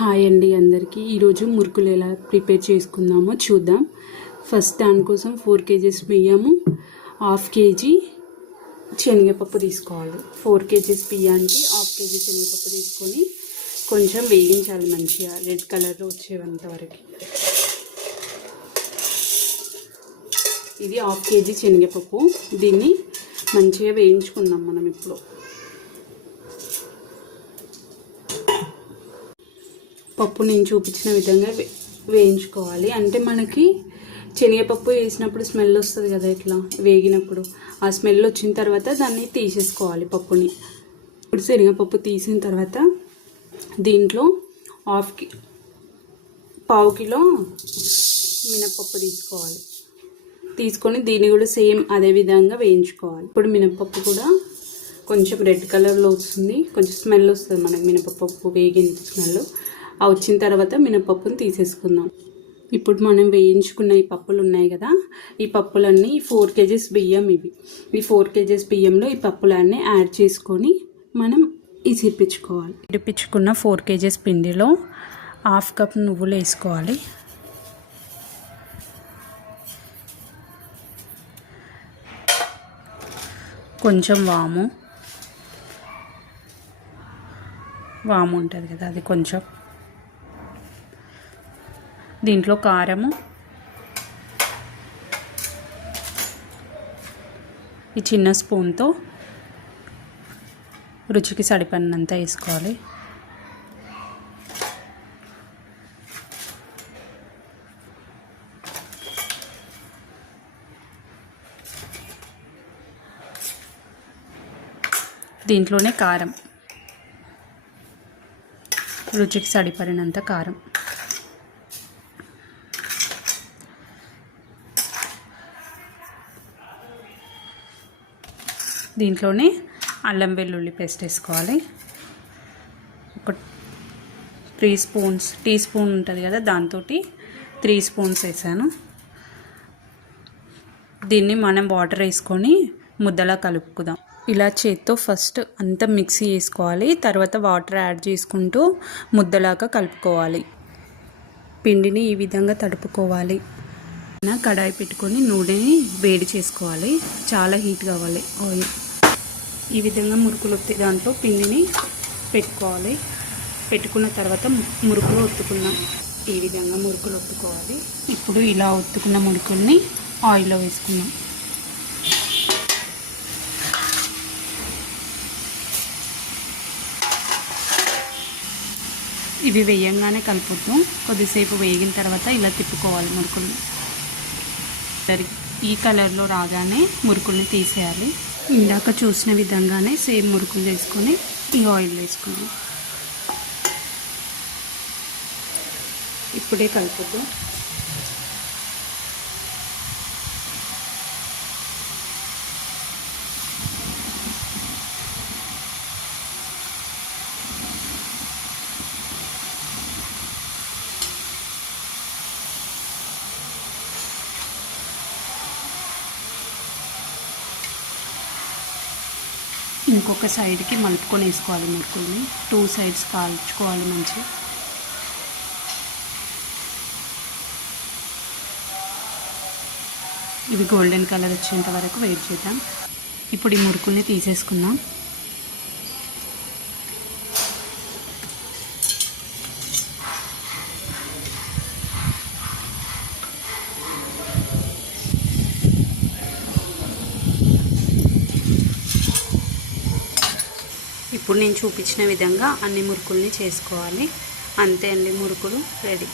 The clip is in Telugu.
హాయ్ అండి అందరికీ. ఈరోజు మురుకులు ఎలా ప్రిపేర్ చేసుకుందామో చూద్దాం. ఫస్ట్ దానికోసం 4 kgs బియ్యము, 1/2 kg శనగపప్పు తీసుకోవాలి. 4 kgs బియ్యానికి 1/2 kg శనగపప్పు తీసుకొని కొంచెం వేగించాలి, మంచిగా రెడ్ కలర్లో వచ్చేంత వరకు. ఇది 1/2 kg శనగపప్పు. దీన్ని మంచిగా వేయించుకుందాం మనం ఇప్పుడు. పప్పు నేను చూపించిన విధంగా వేయించుకోవాలి. అంటే మనకి శనగపప్పు వేసినప్పుడు స్మెల్ వస్తుంది కదా, ఇట్లా వేగినప్పుడు ఆ స్మెల్ వచ్చిన తర్వాత దాన్ని తీసేసుకోవాలి పప్పుని. ఇప్పుడు శనగపప్పు తీసిన తర్వాత దీంట్లో 1/2 కిలో మినప్పప్పు తీసుకోవాలి. తీసుకొని దీన్ని కూడా సేమ్ అదే విధంగా వేయించుకోవాలి. ఇప్పుడు మినప్పప్పు కూడా కొంచెం రెడ్ కలర్లో వస్తుంది, కొంచెం స్మెల్ వస్తుంది మనకి మినపప్పు వేగిన స్మెల్. ఆ వచ్చిన తర్వాత మినపప్పుని తీసేసుకుందాం. ఇప్పుడు మనం వేయించుకున్న ఈ పప్పులు ఉన్నాయి కదా, ఈ పప్పులన్నీ 4 kgs బియ్యం ఇవి. ఈ 4 kgs బియ్యంలో ఈ పప్పులన్నీ యాడ్ చేసుకొని మనం ఇసిరిపించుకోవాలి. ఇడిపించుకున్న 4 kgs పిండిలో 1/2 కప్ నువ్వులు వేసుకోవాలి. కొంచెం వాము ఉంటుంది కదా, అది కొంచెం. దీంట్లో కారము, ఈ చిన్న స్పూన్తో రుచికి సరిపడినంత వేసుకోవాలి. దీంట్లోనే కారం, రుచికి సరిపడినంత కారం. దీంట్లోనే అల్లం వెల్లుల్లి పేస్ట్ వేసుకోవాలి. ఒక 3 స్పూన్స్, టీ స్పూన్ ఉంటుంది కదా, దాంతో 3 స్పూన్స్ వేసాను. దీన్ని మనం వాటర్ వేసుకొని ముద్దలా కలుపుకుందాం. ఇలా చేత్తో ఫస్ట్ అంతా మిక్సీ చేసుకోవాలి, తర్వాత వాటర్ యాడ్ చేసుకుంటూ ముద్దలాగా కలుపుకోవాలి. పిండిని ఈ విధంగా తడుపుకోవాలి. కడాయి పెట్టుకొని నూనెని వేడి చేసుకోవాలి, చాలా హీట్ కావాలి ఆయిల్. ఈ విధంగా మురుకులు ఒత్తి దాంట్లో పిండిని పెట్టుకోవాలి. పెట్టుకున్న తర్వాత మురుకులు ఒత్తుకున్నాం. ఈ విధంగా మురుకులు ఒత్తుకోవాలి. ఇప్పుడు ఇలా ఒత్తుకున్న మురుకుల్ని ఆయిల్లో వేసుకున్నాం. ఇవి వేయంగానే కలుపుతాం. కొద్దిసేపు వేగిన తర్వాత ఇలా తిప్పుకోవాలి మురుకులు. ఈ కలర్లో రాగానే మురుకుల్ని తీసేయాలి. ఇందాక చూసిన విధంగానే సేమ్ మురుకులు వేసుకొని ఈ ఆయిల్ వేసుకున్నాం. ఇప్పుడే కలుపుతాం. ఇంకొక సైడ్కి మలుపుకొని వేసుకోవాలి మురుకుల్ని. 2 sides కాల్చుకోవాలి మంచిగా. ఇవి గోల్డెన్ కలర్ వచ్చేంత వరకు వెయిట్ చేద్దాం. ఇప్పుడు ఈ మురుకుల్ని తీసేసుకుందాం. ఇప్పుడు నేను చూపించిన విధంగా అన్ని మురుకుల్ని చేసుకోవాలి. అంతే అండి, మురుకులు రెడీ.